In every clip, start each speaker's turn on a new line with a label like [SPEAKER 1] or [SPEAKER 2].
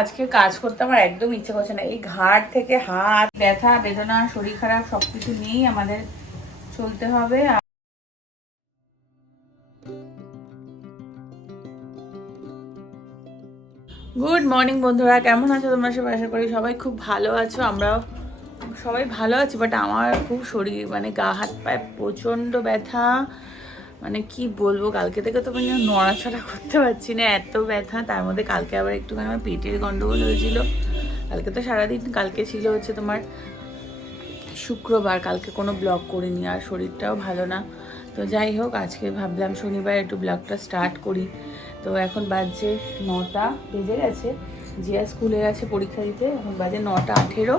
[SPEAKER 1] আজকে কাজ করতে আমার একদম ইচ্ছে করছে না। এই ঘাট থেকে হাত, ব্যথা, বেদনা, শরীর খারাপ, সবকিছু নিয়েই আমাদের চলতে হবে। গুড মর্নিং বন্ধুরা, কেমন আছো তোমরা সবাই? আশা করি সবাই খুব ভালো আছো, আমরাও সবাই ভালো আছি বাট আমার খুব শরীর মানে গা, হাত পায়ে প্রচণ্ড ব্যথা। মানে কি বলব, কালকে থেকে তো মানে নড়াচড়া করতে পারছি না, এত ব্যথা। তার মধ্যে কালকে আবার একটুখানি আমার পেটের গন্ডগোল হয়েছিল। কালকে তো সারাদিন কালকে ছিল হচ্ছে তোমার শুক্রবার, কালকে কোনো ব্লগ করিনি, আর শরীরটাও ভালো না। তো যাই হোক, আজকে ভাবলাম শনিবার একটু ব্লগটা স্টার্ট করি। তো এখন বাজছে নটা, বেজে গেছে। জিয়া স্কুলে গেছে পরীক্ষা দিতে, এখন বাজে নটা আঠেরো।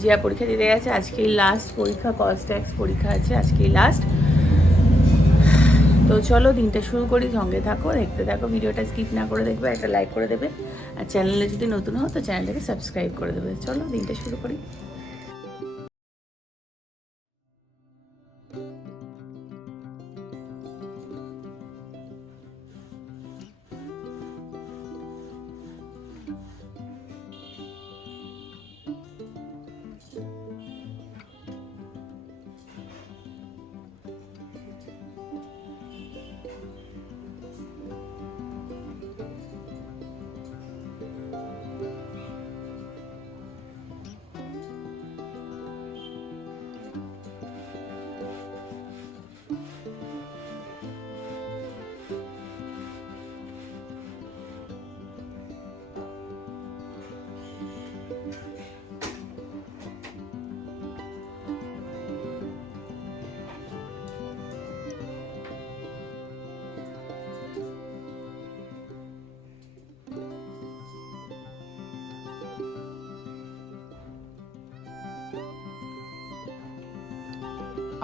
[SPEAKER 1] জিয়া পরীক্ষা দিতে গেছে, আজকেই লাস্ট পরীক্ষা কস ট্যাক্স পরীক্ষা আছে, আজকেই লাস্ট তো চলো দিনটা শুরু করি, সঙ্গে থাকো, দেখতে থাকো, ভিডিওটা স্কিপ না করে দেখবে, একটা লাইক করে দেবে। আর চ্যানেলে যদি নতুন হও, তো চ্যানেলটাকে সাবস্ক্রাইব করে দেবে। চলো দিনটা শুরু করি।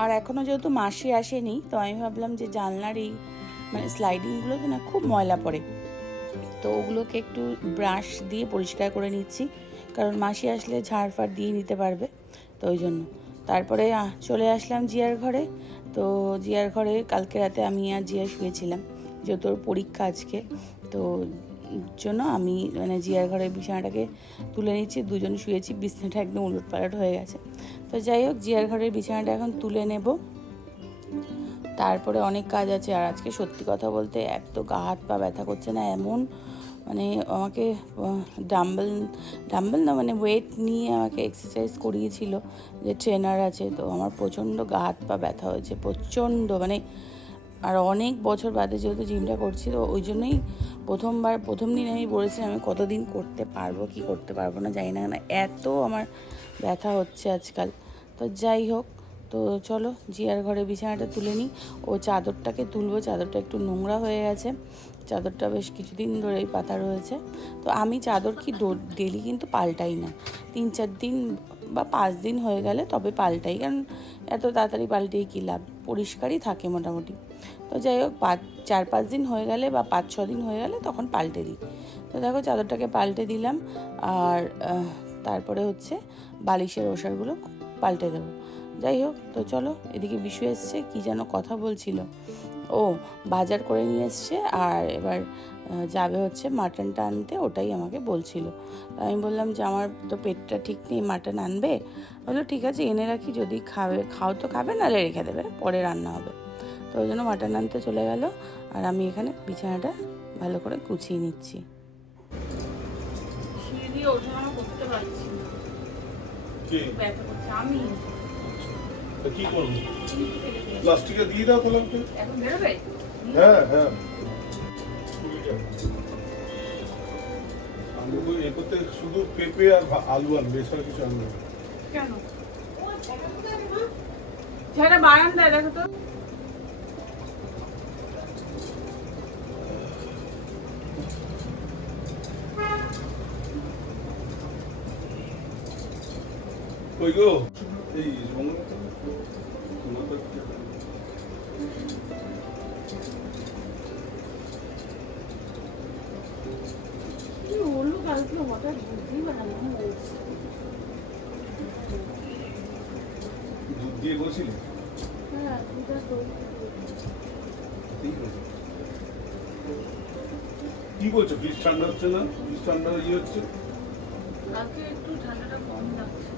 [SPEAKER 1] আর এখনও যেহেতু মাসি আসেনি, তো আমি ভাবলাম যে জানলার এই মানে স্লাইডিংগুলোতে না খুব ময়লা পড়ে। তো ওগুলোকে একটু ব্রাশ দিয়ে পরিষ্কার করে নিচ্ছি, কারণ মাসি আসলে ঝাড়ফাড় দিয়ে নিতে পারবে, তো ওই জন্য। তারপরে চলে আসলাম জিয়ার ঘরে। তো জিয়ার ঘরে কালকে রাতে আমি আর জিয়া শুয়েছিলাম, যেহেতু ওর পরীক্ষা আজকে, তো জন্য আমি মানে জিয়ার ঘরে বিছানাটাকে তুলে নিচ্ছি, দুজন শুয়েছি, বিছানাটা একদম উলট পালট হয়ে গেছে। তো যাই হোক, জিয়ার ঘরের বিছানাটা এখন তুলে নেব। তারপরে অনেক কাজ আছে, আর আজকে সত্যি কথা বলতে এত গা হাত পা ব্যথা করছে না, এমন মানে আমাকে ডাম্বেল ডাম্বেল না মানে ওয়েট নিয়ে আমাকে এক্সারসাইজ করিয়েছিল যে ট্রেনার আছে, তো আমার প্রচণ্ড গা হাত পা ব্যথা হয়েছে, প্রচণ্ড মানে আর অনেক বছর বাদে যেহেতু জিমটা করছি, তো ওই জন্যই প্রথমবার, প্রথম দিন আমি বলেছি আমি কতদিন করতে পারব, কি করতে পারব না, জানি না না, এত আমার ব্যথা হচ্ছে আজকাল। তো যাই হোক, তো চলো, জিয়ার ঘরে বিছানাটা তুলে নিই। ও চাদরটাকে তুলবো, চাদরটা একটু নোংরা হয়ে গেছে। চাদরটা বেশ কিছুদিন ধরেই পাতা রয়েছে। তো আমি চাদর কি ডেলি কিন্তু পাল্টাই না। তিন চার দিন বা পাঁচ দিন হয়ে গেলে তবে পাল্টাই, কারণ এত তাড়াতাড়ি পাল্টেই কী লাভ? পরিষ্কারই থাকে মোটামুটি। তো যাই হোক, পাঁচ, চার, পাঁচ দিন হয়ে গেলে বা পাঁচ, ছ দিন হয়ে গেলে তখন পাল্টে দিই। তো দেখো চাদরটাকে পাল্টে দিলাম, আর তারপরে হচ্ছে বালিশের ওষারগুলো পাল্টে দেবো। যাই হোক, তো চলো এদিকে বিশু এসছে, কী যেন কথা বলছিল। ও বাজার করে নিয়ে এসছে আর এবার যাবে হচ্ছে মাটনটা আনতে ওটাই আমাকে বলছিল। আমি বললাম যে আমার তো পেটটা ঠিক নেই মাটন আনবে? বলল ঠিক আছে এনে রাখি যদি খাবে খাও তো খাবে নাহলে রেখে দেবে পরে রান্না হবে। তো ওই জন্য মাটন আনতে চলে গেল আর আমি এখানে বিছানাটা ভালো করে গুছিয়ে নিচ্ছি।
[SPEAKER 2] তা কি করব? প্লাস্টিকে দিয়ে দাও
[SPEAKER 1] এখন বেরোবে?
[SPEAKER 2] হ্যাঁ হ্যাঁ। ওই শুধু পেঁপে আর আলু আনবে এছাড়া কিছু আনবে।
[SPEAKER 1] কেন? বারান্দায় দেখো তো।
[SPEAKER 2] কই গো? দুধ দিয়ে বলছিলে?
[SPEAKER 1] হ্যাঁ
[SPEAKER 2] কি বলছো? ফ্রিজ ঠান্ডা হচ্ছে না? ফ্রিজ ঠান্ডা ইয়ে হচ্ছে?
[SPEAKER 1] কালকে একটু ঠান্ডাটা কম লাগছে।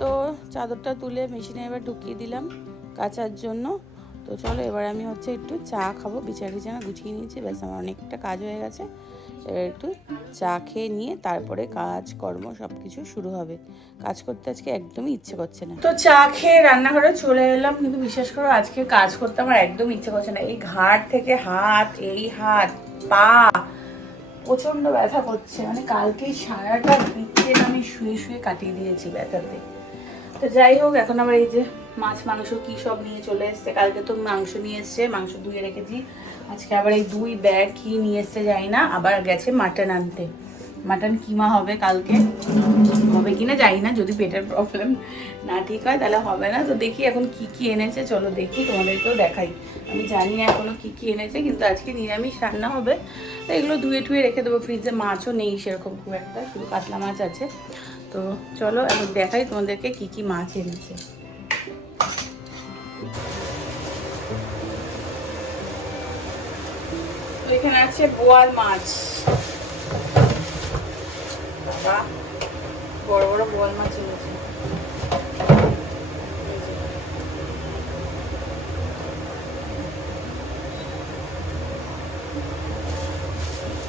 [SPEAKER 1] তো চাদরটা তুলে মেশিনে এবার ঢুকিয়ে দিলাম কাচার জন্য। তো চলো, এবার আমি হচ্ছে একটু চা খাব। বিছানা বিছানা গুছিয়ে নিয়েছি, ব্যাস আমার অনেকটা কাজ হয়ে গেছে। এবার একটু চা খেয়ে নিয়ে তারপরে কাজ কর্ম সব কিছু শুরু হবে। কাজ করতে আজকে একদমই ইচ্ছে করছে না। তো চা খেয়ে রান্নাঘরে চলে এলাম, কিন্তু বিশ্বাস করো, আজকে কাজ করতে আমার একদম ইচ্ছে করছে না। এই ঘাট থেকে হাত, এই হাত, পা প্রচণ্ড ব্যথা করছে। মানে কালকে সারাটা বিকেল আমি শুয়ে শুয়ে কাটিয়ে দিয়েছি ব্যথাতে। তো যাই হোক, এখন আবার এই যে মাছ, মাংস কি সব নিয়ে চলে এসছে? কালকে তো মাংস নিয়ে এসছে, মাংস ধুয়ে রেখেছি আজকে আবার এই দুই ব্যাগ কি নিয়ে এসছে যাই না, আবার গেছে মাটন আনতে। মাটন কিমা হবে কালকে? হবে কিনা জানি না, যদি পেটের প্রবলেম না ঠিক হয় তাহলে হবে না। তো দেখি এখন কি কি এনেছে, চলো দেখি, তোমাদেরকেও দেখাই। আমি জানি না এখনও কি কি এনেছে, কিন্তু আজকে নিরামিষ রান্না হবে। তো এগুলো ধুয়ে টুয়ে রেখে দেবো ফ্রিজে মাছও নেই সেরকম খুব একটা, শুধু কাতলা মাছ আছে। তো চলো এখন দেখাই তোমাদেরকে কি কি মাছ এনেছে। এখানে আছে বোয়াল মাছ। বাবা, বড় বড় বোয়াল মাছ এনেছে।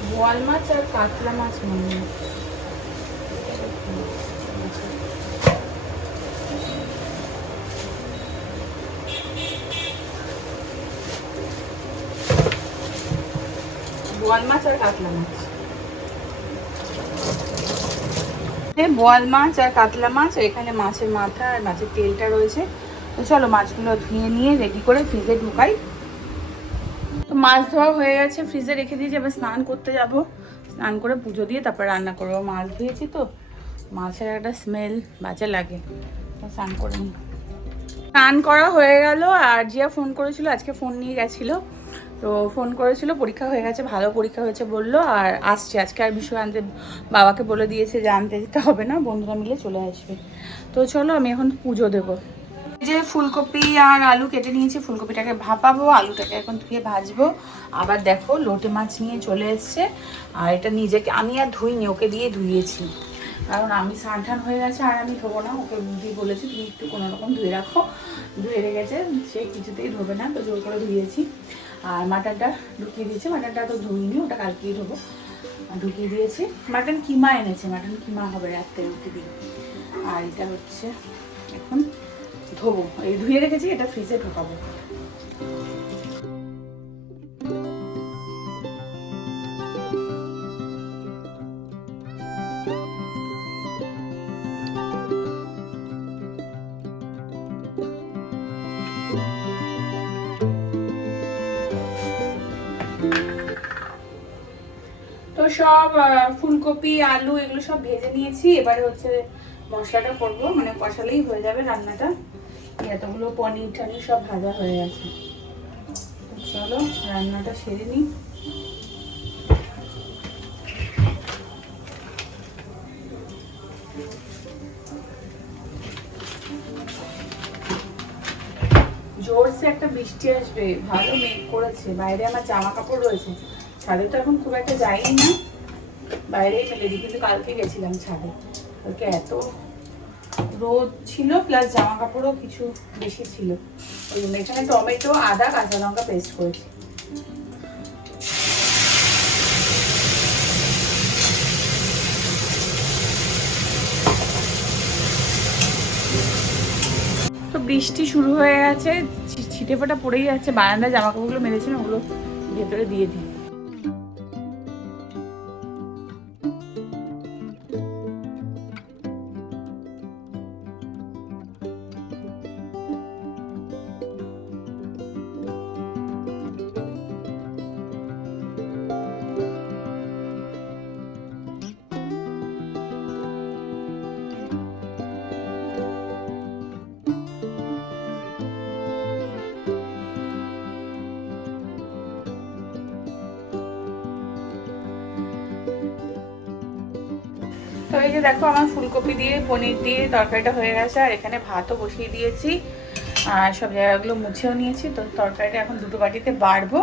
[SPEAKER 1] বোয়াল মাছ আর কাতলা মাছ মনে হয়। বোয়াল মাছ আর কাতলা মাছ। বোয়াল মাছ আর কাতলা মাছ, এখানে মাছের মাথা আর মাছের তেলটা রয়েছে। তো চলো মাছগুলো ধুয়ে নিয়ে রেডি করে ফ্রিজে ঢুকাই। তো মাছ ধোয়া হয়ে গেছে ফ্রিজে রেখে দিয়েছি, এবার স্নান করতে যাব। স্নান করে পুজো দিয়ে তারপর রান্না করব। মাছ ধুয়েছি তো, মাছের একটা স্মেল বাজে লাগে। স্নান করে নিই। স্নান করা হয়ে গেল আর জিয়া ফোন করেছিল, আজকে ফোন নিয়ে গেছিল। তো ফোন করেছিল, পরীক্ষা হয়ে গেছে, ভালো পরীক্ষা হয়েছে বলল, আর আসছে। আজকে আর বিষয় আনতে বাবাকে বলে দিয়েছে যে আনতে যেতে হবে না, বন্ধুরা মিলে চলে আসবে। তো চলো, আমি এখন পুজো দেবো। যে ফুলকপি আর আলু কেটে নিয়েছি, ফুলকপিটাকে ভাপাবো, আলুটাকে এখন ধুয়ে ভাজবো। আবার দেখো, লোটে মাছ নিয়ে চলে এসছে, আর এটা নিজেকে, আমি আর ধুইনি, ওকে দিয়ে ধুইয়েছি। কারণ আমি টান হয়ে গেছে, আর আমি ধোবো না, ওকে দিয়ে বলেছি, তুমি একটু কোনো রকম ধুয়ে রাখো। ধুয়ে রেখেছে, সে কিছুতেই ধোবে না, তো জোর করে ধুয়েছি। আর মাটনটা ঢুকিয়ে দিয়েছি। মাটনটা তো ধুইনি, ওটা কালকেই ধোবো। ঢুকিয়ে দিয়েছি। মাটন কিমা এনেছে, মাটন কিমা হবে রাত্রে রুটি দিয়ে। আর এটা হচ্ছে এখন ধোবো। এই ধুয়ে রেখেছি, এটা ফ্রিজে ঢোকাবো। সব ফুলকপি, আলু, এগুলো সব ভেজে নিয়েছি। এবারে হচ্ছে মশলাটা করব। মানে কষালেই হয়ে যাবে রান্নাটা। এতগুলো পনির টনির সব ভাজা হয়ে গেছে। চলো, রান্নাটা সেরে নিই। জোরসে একটা বৃষ্টি আসবে। ভালো মেঘ করেছে। বাইরে আমার জামা কাপড় রয়েছে। ছাদে তো এখন খুব একটা যাইনি না। বাইরেই মেলে দিই, কিন্তু কালকে গেছিলাম ছাদে। কালকে এত রোদ ছিল প্লাস জামা কাপড়ও কিছু বেশি ছিল। ওই জন্য এখানে টমেটো, আদা, কাঁচা লঙ্কা পেস্ট করেছি। তো বৃষ্টি শুরু হয়ে গেছে ছিটে ফোটা পড়েই যাচ্ছে। বারান্দায় জামা কাপড়গুলো মেরেছে না, ওগুলো ভেতরে দিয়ে দিই। এই যে দেখো আমার ফুলকপি দিয়ে, পনির দিয়ে তরকারিটা হয়ে গেছে, আর এখানে ভাতও বসিয়ে দিয়েছি। আর সব জায়গাগুলো মুছেও নিয়েছি, তো তরকারিটা এখন দুটো বাটিতে বাড়বো।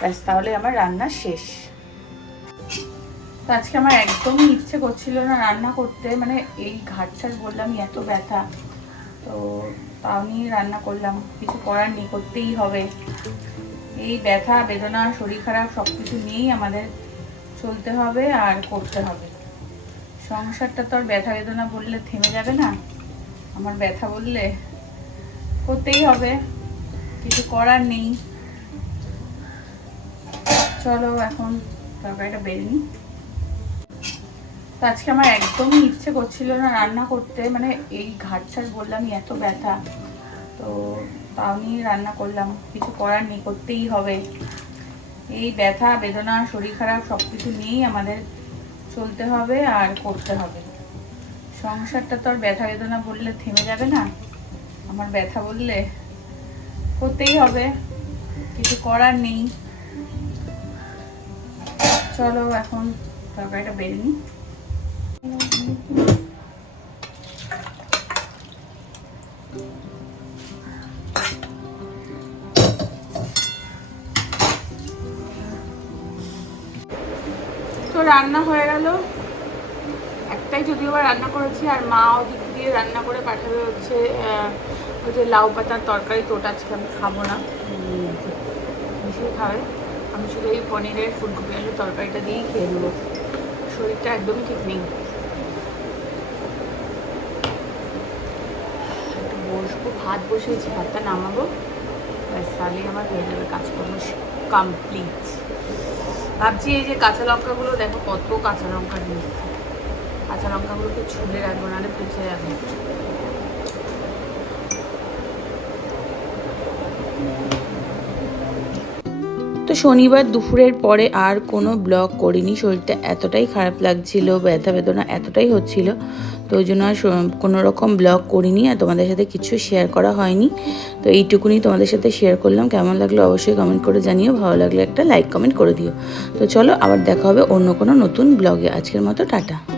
[SPEAKER 1] ব্যাস, তাহলে আমার রান্না শেষ। তো আজকে আমার একদমই ইচ্ছে করছিল না রান্না করতে মানে এই ঘাটটার বললাম এত ব্যথা। তো তাও নিয়ে রান্না করলাম, কিছু করার নেই, করতেই হবে। এই ব্যথা, বেদনা, শরীর খারাপ সব কিছু নিয়েই আমাদের চলতে হবে আর করতে হবে। সংসারটা তো আর ব্যথা বেদনা বললে থেমে যাবে না। আমার ব্যথা বললে করতেই হবে, কিছু করার নেই। চলো এখন তরকারিটা বেরে নিই। তো আজকে আমার একদমই ইচ্ছে করছিল না রান্না করতে মানে এই ঘাটছাড় বললাম এত ব্যথা। তো তাও নিয়ে রান্না করলাম, কিছু করার নেই, করতেই হবে। এই ব্যথা, বেদনা, শরীর খারাপ সব কিছু নিয়েই আমাদের চলতে হবে আর করতে হবে। সংসারটা তো আর ব্যথা বেদনা বললে থেমে যাবে না। আমার ব্যথা বললে করতেই হবে, কিছু করার নেই। চলো এখন তরকারিটা বেরিয়ে নিই। তো রান্না হয়ে গেল। একটাই যদিও বা রান্না করেছি, আর মা ওদিক দিয়ে রান্না করে পাঠাবে হচ্ছে ওই যে লাউ পাতার তরকারি, তো ওটা আজকে আমি খাব না। মিশিয়ে খাবে। আমি শুধু এই পনিরের ফুলকপি আলুর তরকারিটা দিয়েই খেয়ে নেব। শরীরটা একদমই ঠিক নেই। একটু বসবো, ভাত বসিয়েছি, ভাতটা নামাবো। ব্যাস, তাহলেই আমার হয়ে যাবে কাজকর্ম কমপ্লিট ভাবছি এই যে কাঁচা লঙ্কাগুলো, দেখো কত কাঁচা লঙ্কা দিয়েছে কাঁচা লঙ্কাগুলোকে ছুলে রাখব, নাহলে পচে যাবে। তো শনিবার দুপুরের পরে আর কোনো ব্লগ করিনি, শরীরটা এতটাই খারাপ লাগছিল, ব্যথা বেদনা এতটাই হচ্ছিল। তো ওই জন্য আর কোনো রকম ব্লগ করিনি আর তোমাদের সাথে কিছু শেয়ার করা হয়নি। তো এইটুকুনি তোমাদের সাথে শেয়ার করলাম। কেমন লাগল অবশ্যই কমেন্ট করে জানিও। ভালো লাগলে একটা লাইক কমেন্ট করে দিও। তো চলো আবার দেখা হবে অন্য কোনো নতুন ব্লগে আজকের মতো টাটা।